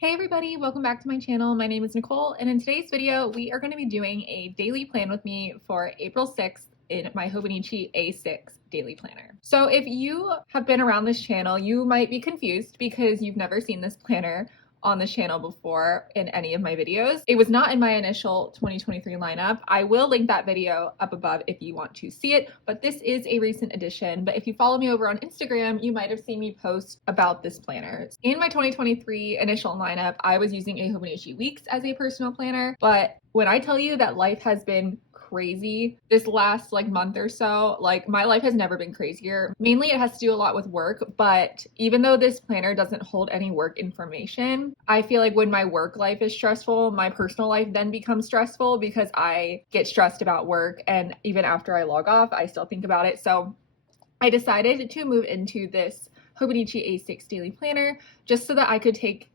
Hey everybody, welcome back to my channel. My name is Nicole, and in today's video, we are going to be doing a daily plan with me for April 6th in my Hobonichi A6 daily planner. So if you have been around this channel, you might be confused because you've never seen this planner on this channel before in any of my videos. It was not in my initial 2023 lineup. I will link that video up above if you want to see it, but this is a recent addition. But if you follow me over on Instagram, you might have seen me post about this planner. In my 2023 initial lineup, I was using a Hobonichi Weeks as a personal planner, but when I tell you that life has been crazy this last month or so, my life has never been crazier. Mainly it has to do a lot with work, but even though this planner doesn't hold any work information, I feel like when my work life is stressful, my personal life then becomes stressful because I get stressed about work, and even after I log off, I still think about it. So I decided to move into this Hobonichi A6 daily planner just so that I could take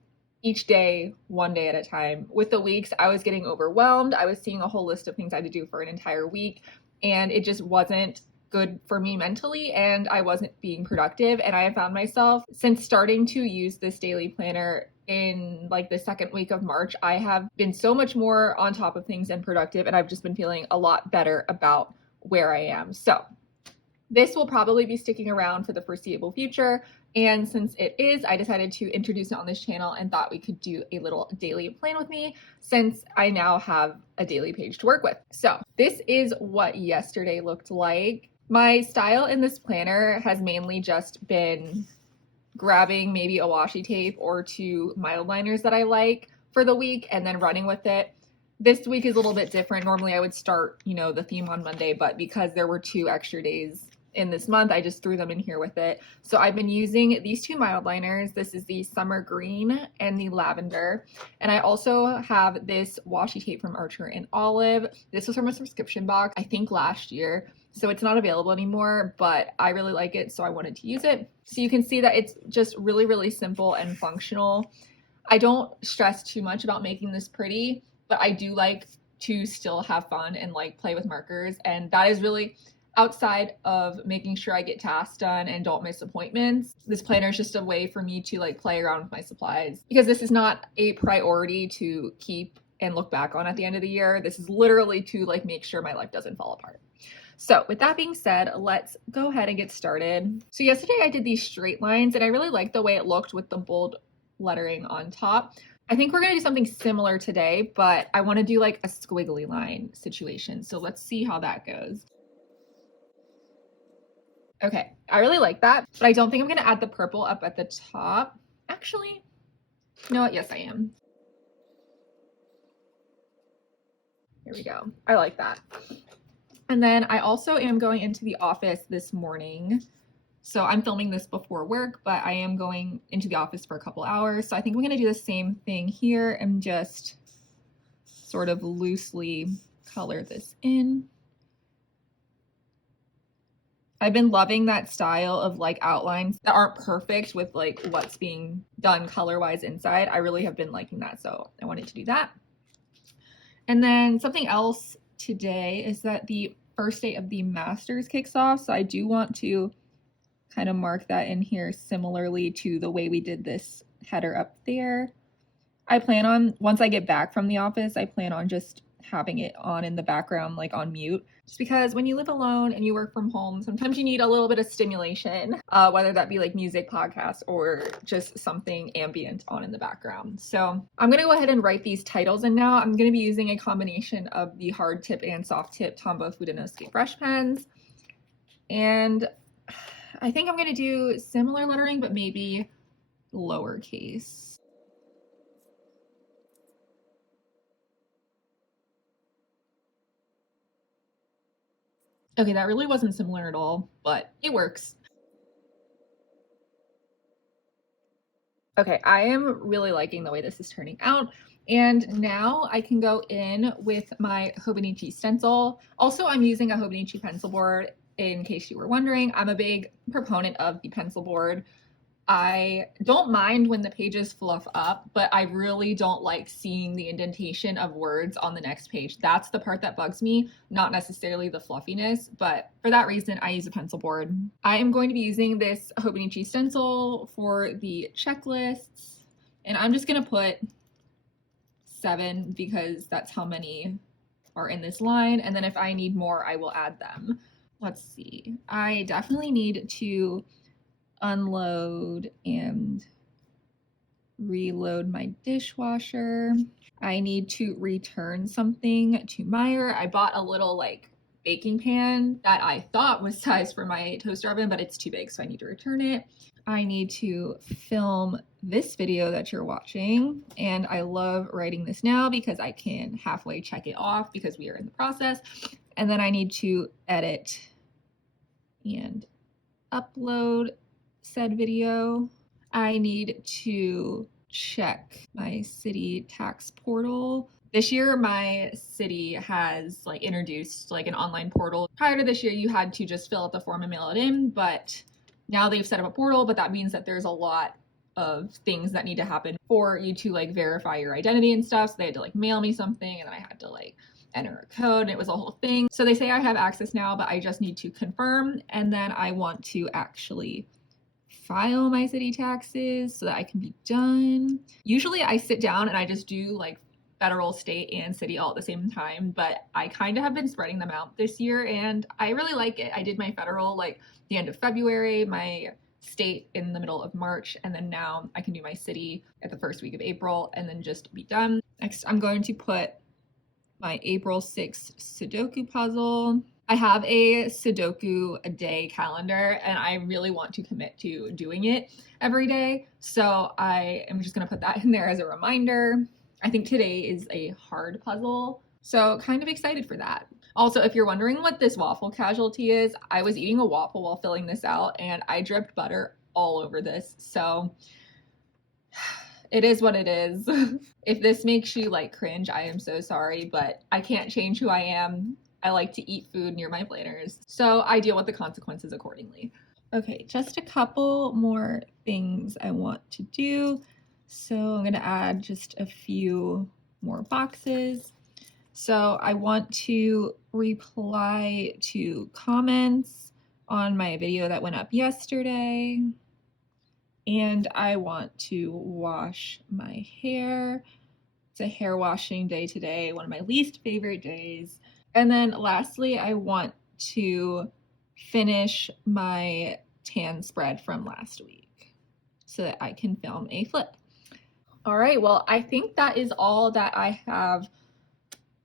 each day, one day at a time. With the weeks, I was getting overwhelmed. I was seeing a whole list of things I had to do for an entire week, and it just wasn't good for me mentally, and I wasn't being productive. And I have found myself, since starting to use this daily planner in the second week of March, I have been so much more on top of things and productive, and I've just been feeling a lot better about where I am. So this will probably be sticking around for the foreseeable future, and since it is, I decided to introduce it on this channel and thought we could do a little daily plan with me since I now have a daily page to work with. So this is what yesterday looked like. My style in this planner has mainly just been grabbing maybe a washi tape or two mild liners that I like for the week and then running with it. This week is a little bit different. Normally I would start, the theme on Monday, but because there were 2 extra days in this month, I just threw them in here with it. So I've been using these 2 mild liners. This is the Summer Green and the Lavender. And I also have this washi tape from Archer in Olive. This was from a subscription box, I think last year. So it's not available anymore, but I really like it, so I wanted to use it. So you can see that it's just really, really simple and functional. I don't stress too much about making this pretty, but I do like to still have fun and play with markers, and that is really outside of making sure I get tasks done and don't miss appointments. This planner is just a way for me to play around with my supplies, because this is not a priority to keep and look back on at the end of the year. This is literally to make sure my life doesn't fall apart. So with that being said, let's go ahead and get started. So yesterday I did these straight lines, and I really liked the way it looked with the bold lettering on top. I think we're gonna do something similar today, but I wanna do a squiggly line situation. So let's see how that goes. Okay, I really like that, but I don't think I'm gonna add the purple up at the top. Actually, you know what? Yes, I am. Here we go. I like that. And then I also am going into the office this morning. So I'm filming this before work, but I am going into the office for a couple hours. So I think I'm gonna do the same thing here and just sort of loosely color this in. I've been loving that style of outlines that aren't perfect with what's being done color-wise inside. I really have been liking that, so I wanted to do that. And then something else today is that the first day of the masters kicks off, so I do want to kind of mark that in here similarly to the way we did this header up there. I plan on, once I get back from the office, I plan on just having it on in the background, on mute, just because when you live alone and you work from home, sometimes you need a little bit of stimulation, whether that be music, podcasts, or just something ambient on in the background. So I'm gonna go ahead and write these titles in now. I'm gonna be using a combination of the hard tip and soft tip Tombow Fudenosuke brush pens, and I think I'm gonna do similar lettering, but maybe lowercase. Okay, that really wasn't similar at all, but it works. Okay, I am really liking the way this is turning out. And now I can go in with my Hobonichi stencil. Also, I'm using a Hobonichi pencil board, in case you were wondering. I'm a big proponent of the pencil board. I don't mind when the pages fluff up, but I really don't like seeing the indentation of words on the next page. That's the part that bugs me, not necessarily the fluffiness, but for that reason, I use a pencil board. I am going to be using this Hobonichi stencil for the checklists And I'm just gonna put 7 because that's how many are in this line. And then if I need more, I will add them. Let's see. I definitely need to unload and reload my dishwasher. I need to return something to Meijer. I bought a little like baking pan that I thought was sized for my toaster oven, but it's too big, so I need to return it. I need to film this video that you're watching, and I love writing this now because I can halfway check it off because we are in the process. And then I need to edit and upload said video. I need to check my city tax portal. This year, my city has like introduced like an online portal. Prior to this year, you had to just fill out the form and mail it in, but now they've set up a portal, but that means that there's a lot of things that need to happen for you to like verify your identity and stuff. So they had to like mail me something, and then I had to like enter a code, and it was a whole thing. So they say I have access now, but I just need to confirm, and then I want to actually file my city taxes so that I can be done. Usually I sit down and I just do like federal, state, and city all at the same time, but I kind of have been spreading them out this year and I really like it. I did my federal like the end of February, my state in the middle of March, and then now I can do my city at the first week of April and then just be done. Next, I'm going to put my April 6th Sudoku puzzle. I have a Sudoku a day calendar and I really want to commit to doing it every day. So I am just gonna put that in there as a reminder. I think today is a hard puzzle, so kind of excited for that. Also, if you're wondering what this waffle casualty is, I was eating a waffle while filling this out and I dripped butter all over this. So it is what it is. If this makes you like cringe, I am so sorry, but I can't change who I am. I like to eat food near my planners, so I deal with the consequences accordingly. Okay, just a couple more things I want to do. So I'm gonna add just a few more boxes. So I want to reply to comments on my video that went up yesterday. And I want to wash my hair. It's a hair washing day today, one of my least favorite days. And then lastly, I want to finish my tan spread from last week so that I can film a flip. All right, well, I think that is all that I have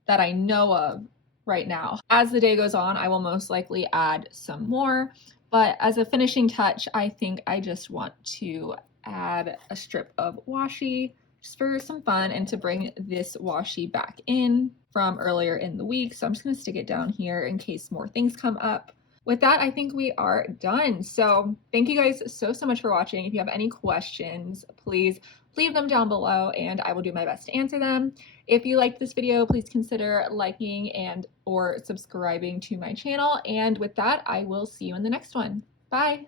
that I know of right now. As the day goes on, I will most likely add some more, but as a finishing touch, I think I just want to add a strip of washi just for some fun and to bring this washi back in from earlier in the week. So I'm just gonna stick it down here in case more things come up. With that, I think we are done. So thank you guys so much for watching. If you have any questions, please leave them down below and I will do my best to answer them. If you liked this video, please consider liking and or subscribing to my channel. And with that, I will see you in the next one. Bye.